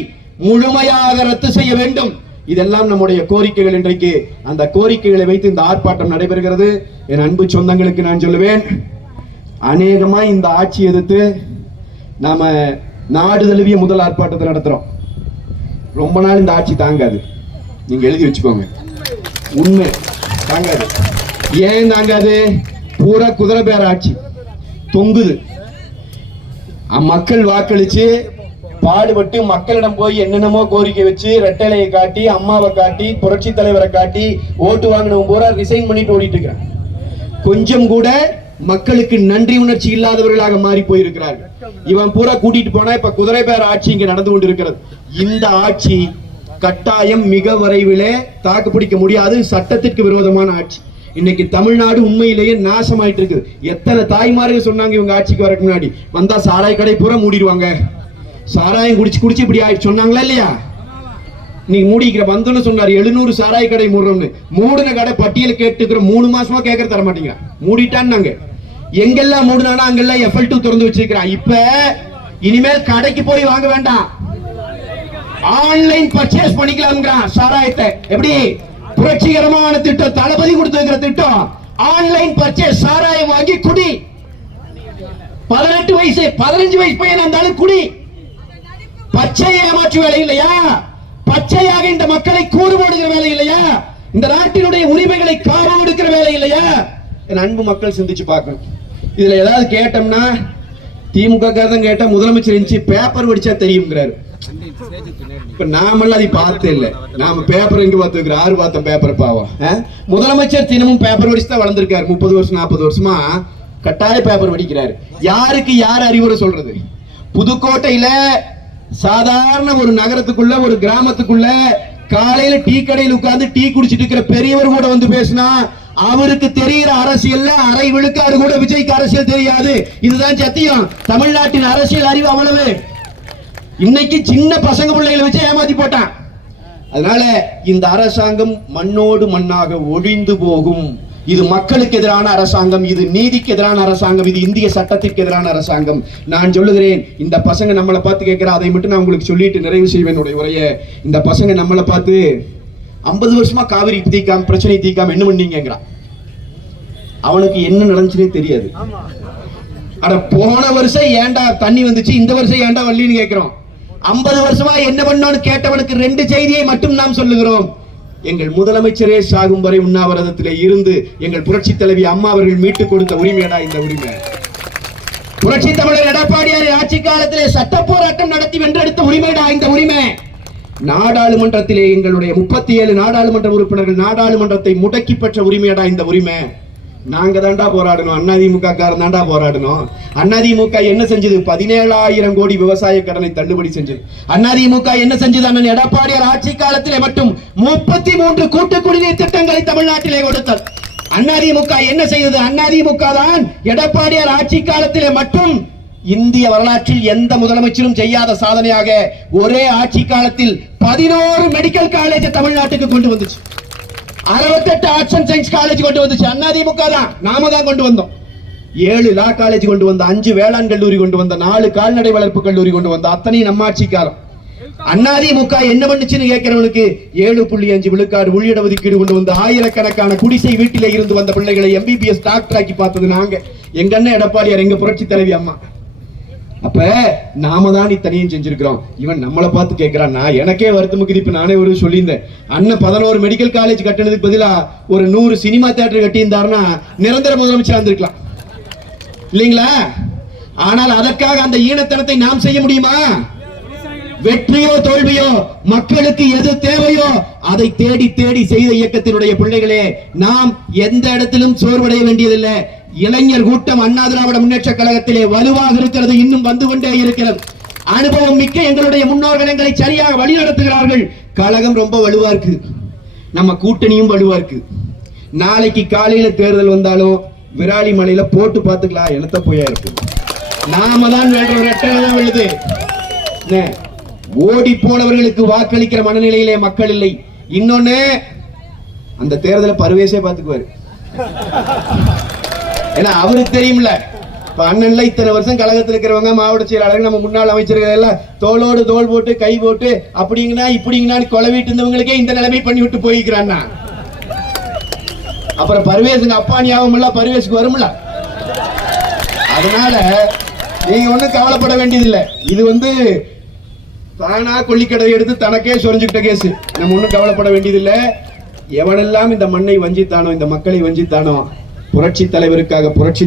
முழுமையாக ரத்து செய்ய வேண்டும். இதெல்லாம் நம்முடைய கோரிக்கைகள். இன்றைக்கு அந்த கோரிக்கைகளை வைத்து இந்த ஆர்ப்பாட்டம் நடைபெறுகிறது. என் அன்பு சொந்தங்களுக்கு நான் சொல்லுவேன், அநேகமா இந்த ஆட்சி எதிர்த்து நாம நாடு தழுவிய முதல் ஆர்ப்பாட்டத்தை நடத்துறோம். ரொம்ப நாள் இந்த ஆட்சி தாங்காது. நீங்க எழுதி வச்சுக்கோங்க. உண்மை தாங்காது. ஏன் தாங்காது? பூரா குதிரை பேர ஆட்சி தொங்குது. மக்கள் வாக்களிச்சு பாடுபட்டு மக்களிடம் போய் என்னென்னமோ கோரிக்கை வச்சு ரெட்டலையை காட்டி, அம்மாவை காட்டி, புரட்சி தலைவரை காட்டி ஓட்டு வாங்கினவங்க பூரா ரிசைன் பண்ணிட்டு ஓடிட்டு இருக்கிறாங்க. கொஞ்சம் கூட மக்களுக்கு நன்றி உணர்ச்சி இல்லாதவர்களாக மாறி போயிருக்கிறார்கள். இவன் பூரா கூட்டிட்டு போனா இப்ப குதிரை பேர ஆட்சி இங்க நடந்து கொண்டிருக்கிறது. இந்த ஆட்சி கட்டாயம் மிக விரைவிலே தாக்கு பிடிக்க முடியாது. சட்டத்திற்கு விரோதமான ஆட்சி. இன்னைக்கு தமிழ்நாடு உண்மையிலேயே நாசமாயிட்டு இருக்குது. எத்தனை தாய்மார்கள் சொன்னாங்க இவங்க ஆட்சிக்கு வரக்கு முன்னாடி, வந்தா சாராய் கடை பூரா மூடிடுவாங்க, சாராயம் குடிச்சு குடிச்சு இப்படி ஆயிடுச்சு சொன்னாங்களா இல்லையா? நீங்க மூடிக்கிற வந்தோன்னு சொன்னாரு 700 சாராய் கடை மூடுறோம்னு. மூடின கடை பட்டியல் கேட்டுக்கிற 3 மாசமா கேட்கற தர மாட்டீங்க. மூடிட்டான்னு எங்கெல்லாம் மூடுனானா அங்கெல்லாம் FL2 திறந்து வச்சிருக்கிறான். இப்ப இனிமேல் கடைக்கு போய் வாங்க வேண்டாம், ஆன்லைன் பர்ச்சேஸ் பண்ணிக்கலாம்ங்கிறான் சாராயத்தை. எப்படி புரட்சிகரமான திட்டம், தளபதி கொடுத்திருக்கிற திட்டம். ஆன்லைன் பர்ச்சேஸ், சாராயம் வாங்கி குடி. 18 வயசு 15 வயசு பையன் இருந்தாலும் குடி. பச்சை ஏமாற்று வேலை இல்லையா? பச்சையாக இந்த மக்களை கூறு போடுகிற வேலை இல்லையா? இந்த நாட்டினுடைய உரிமைகளை காவு எடுக்கிற வேலை இல்லையா? என் அன்பு மக்கள் சிந்திச்சு பார்க்கணும். இதுல ஏதாவது கேட்டோம்னா, திமுக காரதான் கேட்டா முதலமைச்சர் இருந்துச்சு பேப்பர் படிச்சா தெரியுங்கிறாரு. இப்ப நாமெல்லாம் அதை பார்த்தே இல்ல. நாம பேப்பர் எங்க பார்த்து ஆறு பார்த்த பேப்பர் பாவம். முதலமைச்சர் தினமும் பேப்பர் படிச்சு தான் வளர்ந்திருக்காரு. 30 வருஷம் 40 வருஷமா கட்டாய பேப்பர் படிக்கிறாரு. யாருக்கு யார் அறிவுரை சொல்றது? புதுக்கோட்டையில சாதாரண ஒரு நகரத்துக்குள்ள, ஒரு கிராமத்துக்குள்ள காலையில டீ கடையில் உட்கார்ந்து டீ குடிச்சிட்டு இருக்கிற பெரியவர் கூட வந்து பேசினா அவருக்கு தெரிகிற அரசியல்ல அரை விழுக்காடு கூட விஜய்க்கு அரசியல் தெரியாது. இதுதான் சத்தியம். தமிழ்நாட்டின் அரசியல் அறிவு அவ்வளவு. இன்னைக்கு சின்ன பசங்க பிள்ளைகளை வச்சு ஏமாத்தி போட்டான். அதனால இந்த அரசாங்கம் மண்ணோடு மண்ணாக ஒழிந்து போகும். இது மக்களுக்கு எதிரான அரசாங்கம், இது நீதிக்கு எதிரான அரசாங்கம், இது இந்திய சட்டத்திற்கு எதிரான அரசாங்கம். நான் சொல்லுகிறேன், இந்த பசங்க நம்மளை பார்த்து கேட்கிற அதை மட்டும் நான் உங்களுக்கு சொல்லிட்டு நிறைவு செய்வேன் உரைய. இந்த பசங்க நம்மளை பார்த்து 50 வருஷமா காவிரி தீக்காம பிரச்சனை தீக்காம என்ன பண்ணீங்கிறான். அவனுக்கு என்ன நடந்துச்சுன்னே தெரியாது. அட போன வருஷம் ஏண்டா தண்ணி வந்துச்சு, இந்த வருஷம் ஏண்டா வள்ளின்னு கேட்கிறோம். 50 வருஷமா என்ன பண்ணோன்னு கேட்டவனுக்கு 2 செய்தியை மட்டும் நாம் சொல்லுகிறோம். எங்கள் முதலமைச்சரே சாகும் வரை உண்ணாவிரதத்திலே இருந்து எங்கள் புரட்சி தலைவி அம்மா அவர்கள் மீட்டுக் கொடுத்த உரிமையடா இந்த உரிமை. புரட்சி தமிழர் எடப்பாடியார் ஆட்சி காலத்திலே சட்ட போராட்டம் நடத்தி வென்றெடுத்த உரிமைடா இந்த உரிமை. நாடாளுமன்றத்திலே எங்களுடைய 37 நாடாளுமன்ற உறுப்பினர்கள் நாடாளுமன்றத்தை முடக்கி பெற்ற உரிமையடா இந்த உரிமை. நாங்க தாண்டா போராடணும். அதிமுக காரன் தாண்டா போராடணும். அதிமுக என்ன செஞ்சது? 17,000 கோடி விவசாய கடனை தள்ளுபடி செஞ்சது. அதிமுக என்ன செஞ்சது? அண்ணன் எடப்பாடியார் ஆட்சி காலத்திலே மட்டும் 33 கூட்டு குடிநீர் திட்டங்களை தமிழ்நாட்டிலே கொடுத்தார். அதிமுக என்ன செய்தது? அதிமுக தான் எடப்பாடியார் ஆட்சி காலத்திலே மட்டும் இந்திய வரலாற்றில் எந்த முதலமைச்சரும் செய்யாத சாதனையாக ஒரே ஆட்சி காலத்தில் 11 மெடிக்கல் காலேஜ் தமிழ்நாட்டுக்கு கொண்டு வந்துச்சு. 68 ஆர்ட்ஸ் அண்ட் சயின்ஸ் காலேஜ் கொண்டு வந்துச்சு அதிமுக தான், நாம தான் கொண்டு வந்தோம். 7 லா காலேஜ் கொண்டு வந்த, 5 வேளாண் கல்லூரி கொண்டு வந்த, 4 கால்நடை வளர்ப்பு கல்லூரி கொண்டு வந்த, அத்தனை நம்ம ஆட்சிக்காலம். அதிமுக என்ன பண்ணுச்சுன்னு கேட்கிறவனுக்கு 7.5 விழுக்காடு உள்ளிட ஒதுக்கீடு கொண்டு வந்து ஆயிரக்கணக்கான குடிசை வீட்டிலே இருந்து வந்த பிள்ளைகளை MBBS டாக்டர் ஆக்கி பார்த்தது நாங்க. எங்க அண்ணன் எடப்பாடியார், எங்க புரட்சி தலைவி அம்மா. அப்ப நாம தான் இத்தனையும் செஞ்சிருக்கிறோம். இவன் நம்மளை பார்த்து கேட்கிறான். எனக்கே வருத்தமுக்கு இப்ப நானே ஒரு சொல்லியிருந்தேன், அண்ணன் 11 மெடிக்கல் காலேஜ் கட்டினதுக்கு பதிலா ஒரு 100 சினிமா தியேட்டர் கட்டி இருந்தாருன்னா நிரந்தர முதலமைச்சர் இருந்திருக்கலாம் இல்லைங்களா? ஆனால் அதற்காக அந்த ஈனத்தனத்தை நாம் செய்ய முடியுமா? வெற்றியோ தோல்வியோ, மக்களுக்கு எது தேவையோ அதை தேடி தேடி செய்த இயக்கத்தினுடைய பிள்ளைகளே, நாம் எந்த இடத்திலும் சோர்வடைய வேண்டியதில்லை. இளைஞர் கூட்டம் அண்ணா திராவிட முன்னேற்ற கழகத்திலே வலுவாக இருக்கிறது, இன்னும் வந்து கொண்டே இருக்கிறது. அனுபவம் மிக்க எங்களுடைய முன்னோர்கள் எங்களை சரியாக வழி நடத்துகிறார்கள். கழகம் ரொம்ப வலுவா இருக்கு, நம்ம கூட்டணியும் வலுவா இருக்கு. நாளைக்கு காலையில தேர்தல் வந்தாலும் விராலி மலையில போட்டு பார்த்துக்கலாம், என்னத்த போயா இருக்கு. நாம தான் விழுது. ஓடி போனவர்களுக்கு வாக்களிக்கிற மனநிலையிலே மக்கள் இல்லை. இன்னொன்னு, அந்த தேர்தலை பருவேசே பார்த்துக்குவாரு. ஏன்னா அவருக்கு தெரியும்ல, இப்ப அண்ணன்ல இத்தனை வருஷம் கழகத்தில் இருக்கிறவங்க, மாவட்ட செயலாளர்கள், நம்ம முன்னாள் அமைச்சர்கள் எல்லாம் தோளோடு தோல் போட்டு கை போட்டு அப்படிங்கன்னா இப்படிங்கன்னா கொலவிட்டு இருந்தவங்களுக்கே இந்த நிலைமை பண்ணி விட்டு போய்க்கிறான்னா, அப்புறம் பர்வேஸுங்க அப்பானியாவும் பர்வேஸுக்கு வரும்ல. அதனால நீங்க ஒண்ணும் கவலைப்பட வேண்டியதில்லை. இது தானா கொல்லிக்கடை எடுத்து தனக்கே சொரிஞ்சுக்கிட்ட கேஸ். நம்ம ஒண்ணும் கவலைப்பட வேண்டியதில்லை. எவனெல்லாம் இந்த மண்ணை வஞ்சித்தானோ, இந்த மக்களை வஞ்சித்தானோ, புரட்சி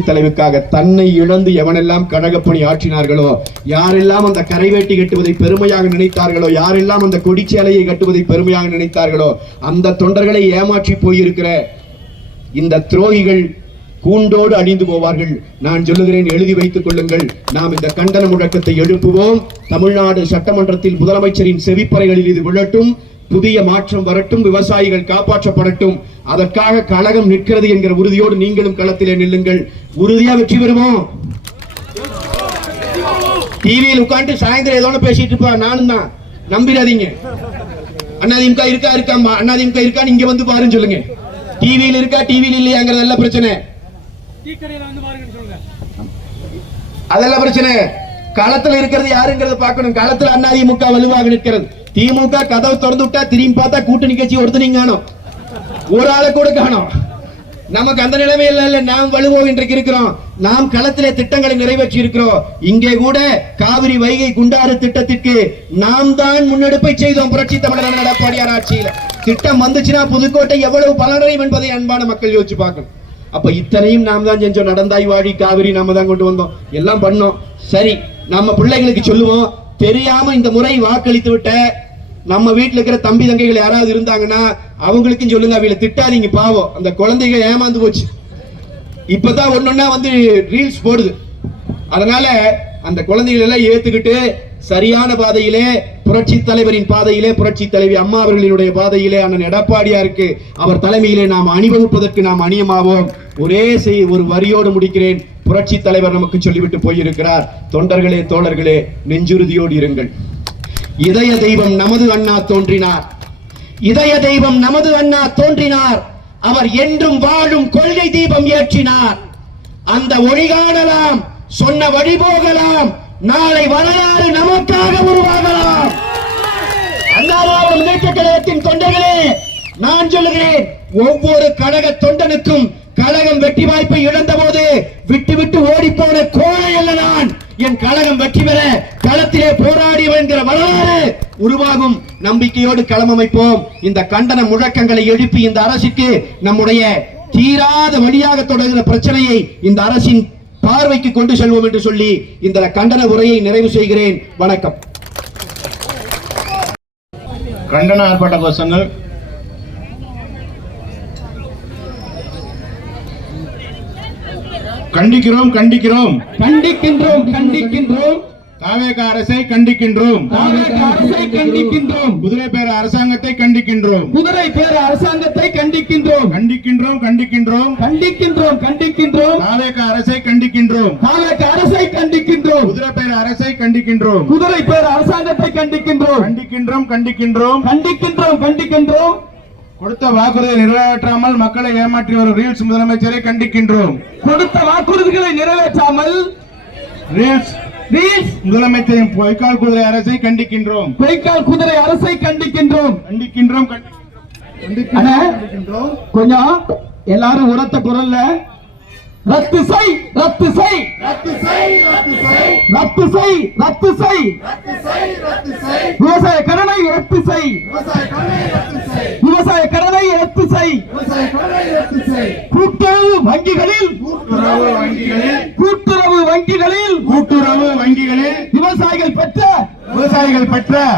தலைவருக்காக தன்னை இழந்து எவனெல்லாம் கழகப்பணி ஆற்றினார்களோ, யாரெல்லாம் அந்த கரைவேட்டி கட்டுவதை பெருமையாக நினைத்தார்களோ, யாரெல்லாம் அந்த கொடிச்சேலையை கட்டுவதை பெருமையாக நினைத்தார்களோ, அந்த தொண்டர்களை ஏமாற்றி போயிருக்கிற இந்த துரோகிகள் கூண்டோடு அணிந்து போவார்கள். நான் சொல்லுகிறேன், எழுதி வைத்துக் கொள்ளுங்கள். நாம் இந்த கண்டன முழக்கத்தை எழுப்புவோம். தமிழ்நாடு சட்டமன்றத்தில் முதலமைச்சரின் செவிப்பறைகளில் இது விழட்டும். புதிய மாற்றம் வரட்டும், விவசாயிகள் காப்பாற்றப்படட்டும். அதற்காக கழகம் நிற்கிறது என்கிற உறுதியோடு நீங்களும் களத்திலே நில்லுங்கள். உறுதியா வெற்றி பெறுவோம். டிவியில் உட்காந்து சாயந்தரம் ஏதோ பேசிட்டு இருப்பா, நானும் தான், நம்பிடாதீங்க. அதிமுக இருக்காமா, அதிமுக இருக்கான்னு இங்க வந்து பாருன்னு சொல்லுங்க. டிவியில் இருக்கா, டிவியில் இல்லையாங்கிறது எல்லாம் பிரச்சனை, அதெல்லாம் பிரச்சனை. களத்துல இருக்கிறது யாருங்கிறது பார்க்கணும். களத்துல அதிமுக வலுவாக நிற்கிறது. திமுக கதவை திறந்து விட்டா திரும்பி பார்த்தா கூட்டணி கட்சி ஒருத்தனையும் காணும், ஒரு ஆளை கூட காணும். நமக்கு அந்த நிலைமையில இல்ல. நாம் வலுவோம் இன்றைக்கு இருக்கிறோம். நாம் களத்திலே திட்டங்களை நிறைவேற்றி இருக்கிறோம். இங்கே கூட காவிரி வைகை குண்டாறு திட்டத்திற்கு நாம் தான் முன்னெடுப்பை செய்தோம். புரட்சி தமிழர் எடப்பாடியார் ஆட்சியில திட்டம் வந்துச்சுன்னா புதுக்கோட்டை எவ்வளவு பலனடையும் என்பதை அன்பான மக்கள் யோசிச்சு பார்க்கணும். அப்ப இத்தனையும் நாம் தான் செஞ்சோம். நடந்தாய் வாழி காவிரி நாம தான் கொண்டு வந்தோம், எல்லாம் பண்ணோம். சரி, நம்ம பிள்ளைகளுக்கு சொல்லுவோம், தெரியாம இந்த முறை வாக்களித்து விட்ட நம்ம வீட்டுல இருக்கிற தம்பி தங்கைகள் யாராவது இருந்தாங்கன்னா அவங்களுக்கும் சொல்லுங்க, அவங்கள திட்டாதீங்க, பாவம் அந்த குழந்தைகள் ஏமாந்து போச்சு. இப்பதான் ஒன்னொன்னா ரீல்ஸ் போடுது. அதனால அந்த குழந்தைகள் எல்லாம் ஏத்துக்கிட்டு சரியான பாதையிலே, புரட்சி தலைவரின் பாதையிலே, புரட்சி தலைவி அம்மா அவர்களினுடைய பாதையிலே, அண்ணன் எடப்பாடியாருக்கு அவர் தலைமையிலே நாம் அணிவகுப்பதற்கு நாம் அணியமாவோம். ஒரு வரியோடு முடிக்கிறேன். புரட்சி தலைவர் நமக்கு சொல்லிவிட்டு போயிருக்கிறார், தொண்டர்களே தோழர்களே நெஞ்சுறுதியோடு இருங்கள். இதய தெய்வம் நமது அண்ணா தோன்றினார், இதய தெய்வம் நமது அண்ணா தோன்றினார். அவர் என்றும் வாழும் கொள்கை தீபம் ஏற்றினார். அந்த ஒளி காணலாம், சொன்ன வழி போகலாம், நாளை வரலாறு நமக்காக உருவாகலாம். அண்ணா திராவிட முன்னேற்ற கழகத்தின் தொண்டர்களே, நான் சொல்லுகிறேன், ஒவ்வொரு கழக தொண்டனுக்கும் கழகம் வெற்றி வாய்ப்பை இழந்த போது விட்டு விட்டு ஓடி போன கோழை அல்ல நான். என் கழகம் வெற்றி பெற களத்திலே போராடி என்கிற வரலாறு உருவாகும் நம்பிக்கையோடு களமமைப்போம். இந்த கண்டன முழக்கங்களை எழுப்பி இந்த அரசுக்கு நம்முடைய தீராத வழியாக தொடங்குகிற பிரச்சனையை இந்த அரசின் பார்வைக்கு கொண்டு செல்வோம் என்று சொல்லி இந்த கண்டன உரையை நிறைவு செய்கிறேன். வணக்கம். கண்டன ஆர்ப்பாட்ட கோஷங்கள் கண்டிக்கிறோம் கண்டிக்கிறோம் கண்டிக்கின்றோம் கண்டிக்கின்றோம் தாவேக அரசை கண்டிக்கின்றோம், குதிரை பேர அரசாங்கத்தை கண்டிக்கின்றோம், குதிரை பேர அரசாங்கத்தை கண்டிக்கின்றோம், கண்டிக்கின்றோம் கண்டிக்கின்றோம் கண்டிக்கின்றோம் கண்டிக்கின்றோம் தாவேக அரசை கண்டிக்கின்றோம், தாவேக அரசை கண்டிக்கின்றோம், குதிரை பேர அரசை கண்டிக்கின்றோம், குதிரை பேர அரசாங்கத்தை கண்டிக்கின்றோம், கண்டிக்கின்றோம் கண்டிக்கின்றோம் கண்டிக்கின்றோம் கண்டிக்கின்றோம் கொடுத்த வாக்குறுதியை நிறைவேற்றாமல் மக்களை ஏமாற்றி வரும் ரீல்ஸ் முதலமைச்சரை கண்டிக்கின்றோம். கொடுத்த வாக்குறுதிகளை நிறைவேற்றாமல் ரீல்ஸ் முதலமைச்சரின் பொய்க்கால் குதிரை அரசை கண்டிக்கின்றோம். பொய்க்கால் குதிரை அரசை கண்டிக்கின்றோம். கண்டிக்கின்றோம் அண்ணா, கொஞ்சம் எல்லாரும் உரத்த குரல்ல ரத்து செய் ரத்து செய் ரத்து செய் ரத்து செய் ரத்து செய் ரத்து செய் ரத்து செய் ரத்து செய் விவசாய கடனை ரத்து செய் விவசாய கடனை ரத்து செய் விவசாய கடனை ரத்து செய் விவசாய கடனை ரத்து செய் கூட்டுறவு வங்கிகளில் கூட்டுறவு வங்கிகளில் கூட்டுறவு வங்கிகளில் கூட்டுறவு வங்கிகளில் விவசாயிகள் பெற்ற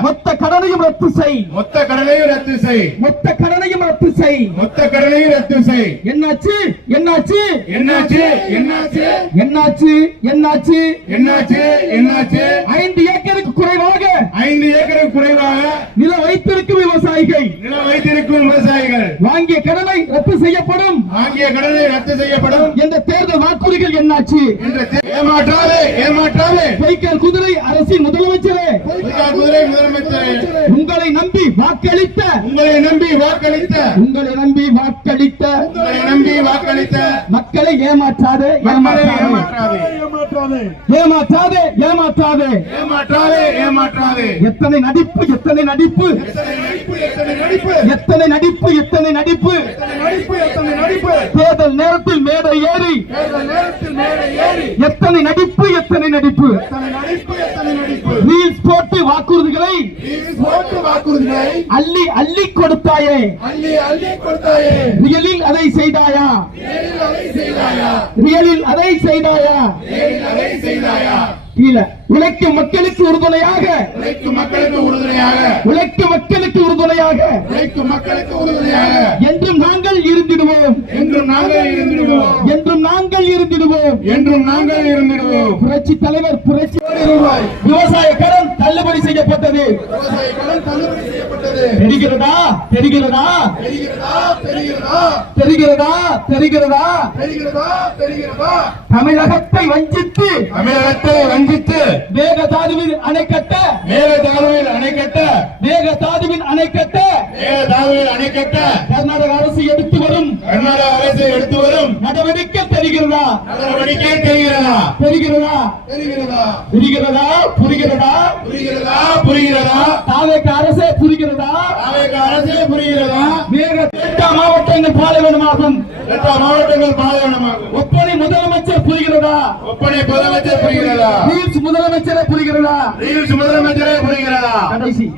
மொத்த கடனையும் ரத்து செய் மொத்த கடனையும் ரத்து செய் மொத்த கடனையும் ரத்து செய் மொத்த கடனையும் ரத்து செய். என்னாச்சு என்னாச்சு என்னாச்சு என்னாச்சு என்னாச்சு என்னாச்சு என்னாச்சு என்னாச்சு 5 ஏக்கருக்கு குறைவாக 5 ஏக்கருக்கு குறைவாக நிலம் வைத்திருக்கும் விவசாயிகள் நிலம் வைத்திருக்கும் விவசாயிகள் வாங்கிய கடனை ரத்து செய்யப்படும் வாங்கிய கடனை ரத்து செய்யப்படும் என்ற தேர்தல் வாக்குறுதிகள் என்னாச்சு? என்ற ஏமாற்றாதே ஏமாற்றாதே பொய்க்கால் குதிரை அரசின் முதலமைச்சரே, பொய்க்கால் குதிரை முதலமைச்சரே, உங்களை நம்பி வாக்களித்த உங்களை நம்பி வாக்களித்த உங்களை நம்பி வாக்களித்த உங்களை நம்பி வாக்களித்த மக்களை ஏமாற்றாதே மக்களை ஏமாற்றாதே ஏமாற்றாதே ஏமாற்றாதே ஏமாற்றாதே ஏமாற்றாதே ஏமாற்றாதே. எத்தனை நடிப்பு எத்தனை நடிப்பு எத்தனை நடிப்பு எத்தனை நடிப்பு எத்தனை நடிப்பு எத்தனை நடிப்பு எத்தனை நடிப்பு எத்தனை நடிப்பு. தேர்தல் நேரத்தில் மேடை ஏறி தேர்தல் நேரத்தில் மேடை ஏறி எத்தனை நடிப்பு எத்தனை நடிப்பு எத்தனை நடிப்பு எத்தனை நடிப்பு. ரீல்ஸ் போட்டு வாக்குறுதிகளை ரீல்ஸ் போட்டு வாக்குறுதிகளை அள்ளி அள்ளி கொடுத்தாயே, அள்ளி அள்ளி கொடுத்தாயே, ரியலில் அதை செய்தாயா? நேரில் அதை செய்தாயா? ரியலில் அதை செய்தாயா? நேரில் அதை செய்தாயா? கீழே உழைக்கும் மக்களுக்கு உறுதுணையாக உழைக்கும் மக்களுக்கு உறுதுணையாக உழைக்கும் மக்களுக்கு உறுதுணையாக உழைக்கும் மக்களுக்கு உறுதுணையாக என்றும் நாங்கள் இருந்திடுவோம் என்றும் நாங்கள் இருந்திடுவோம் என்றும் நாங்கள் இருந்திடுவோம் என்றும் நாங்கள் இருந்திடுவோம். புரட்சி தலைவர் புரட்சி கோடி ரூபாய் விவசாய கடன் தள்ளுபடி செய்யப்பட்டது. விவசாய கடன் தள்ளுபடி செய்யப்பட்டது. தெரிகிறதா தெரிகிறதா தெரிகிறதா தெரிகிறதா தெரிகிறதா தெரிகிறதா தெரிகிறதா தெரிகிறதா. தமிழகத்தை வஞ்சித்து தமிழகத்தை வஞ்சித்து மேகதாதுவில் அணை கட்ட மேகதாதுவில் அணை கட்ட மேகதாதுவின் அணை கட்ட மேகதாதுவில் அணை கட்ட கர்நாடக அரசு எடுத்து வரும் கர்நாடக அரசு எடுத்து வரும் நடவடிக்கை தெரிகிறதா நடவடிக்கை தெரிகிறதா தெரிகிறதா தெரிகிறதா புரிகிறதா புரிகிறதா புரிகிறதா புரிகிறதா. தாவேக அரசே புரிகிறதா? நாளைக்கு அரசு புரிகிறதா? மேக 8 மாவட்டங்கள் பாலைவனமாகும். 8 மாவட்டங்கள் பாலைவனமாகும். ஒப்பனை முதலமைச்சர் புரிகிறதா? ஒப்பனை முதலமைச்சர் புரிகிறதா? ரீல்ஸ் முதலமைச்சரே புரிகிறதா? ரீல்ஸ் முதலமைச்சரே புரிகிறதா? கடைசி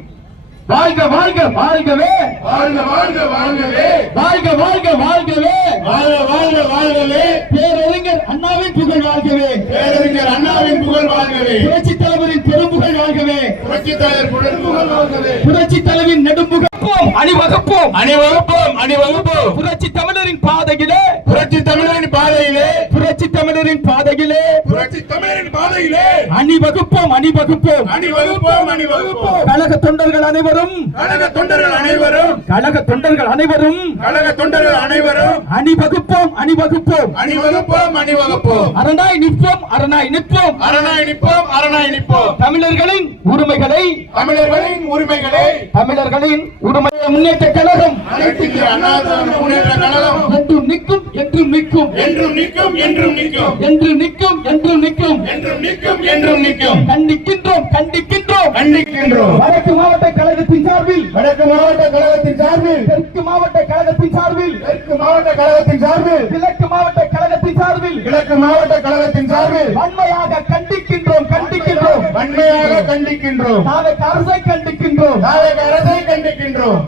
வாழ்க வாழ்க வாழ்கவே வாழ்க வாழ்க வாழ்கவே வாழ்க வாழ்க வாழ்கவே வாழ்க வாழ்க வாழ்கவே பேரறிஞர் அண்ணாவின் புகழ் வாழ்கவே பேரறிஞர் அண்ணாவின் புகழ் வாழ்கவே புரட்சி தலைவரின் பெரும்புகழ் வாழ்கவே புரட்சித் தலைவர் புகழ் வாழ்கவே புரட்சி தலைவின் நெடும்புகழ் அணிவகுப்போம் அணிவகுப்போம் அணிவகுப்போம். புரட்சி தமிழரின் பாதையிலே புரட்சி தமிழரின் பாதையிலே புரட்சி தமிழரின் பாதையிலே புரட்சி தமிழரின் பாதையிலே அணிவகுப்போம் அணிவகுப்போம் அணிவகுப்போம் அணிவகுப்போம். கழக தொண்டர்கள் அனைவரும் கழக தொண்டர்கள் அனைவரும் கழக தொண்டர்கள் அனைவரும் கழக தொண்டர்கள் அனைவரும் அணிவகுப்போம் அணிவகுப்போம் அணிவகுப்போம் அணிவகுப்போம். அரணாய் நிற்போம் அரணாய் நிற்போம் அரணாய் நிற்போம் அரணாய் நிற்போம். தமிழர்களின் உரிமைகளை தமிழர்களின் உரிமைகளை தமிழர்களின் உரிமை முன்னேற்ற கழகம் அனைத்து இந்திய அண்ணா திராவிட முன்னேற்ற கழகம் என்றும் நிற்கும் என்றும் நிற்கும் என்றும் நிற்கும் என்றும் நிற்கும் என்று நிற்கும் என்றும் நிற்கும் என்றும் நிற்கும் என்றும் நிற்கும். கண்டிக்கின்றோம் கண்டிக்கின்றோம் கண்டிக்கின்றோம். வடக்கு மாவட்ட கழகத்தின் சார்பில் வடக்கு மாவட்ட கழகத்தின் சார்பில் தெற்கு மாவட்ட கழகத்தின் சார்பில் தெற்கு மாவட்ட கழகத்தின் சார்பில் கிழக்கு மாவட்ட கழகத்தின் சார்பில் கிழக்கு மாவட்ட கழகத்தின் சார்பில் வன்மையாக கண்டிக்கின்றோம் கண்டிக்கின்றோம் வன்மையாக கண்டிக்கின்றோம். நாளைக்கு அரசை கண்டிக்கின்றோம் நாளைக்கு அரசை கண்டிக்கின்றோம்.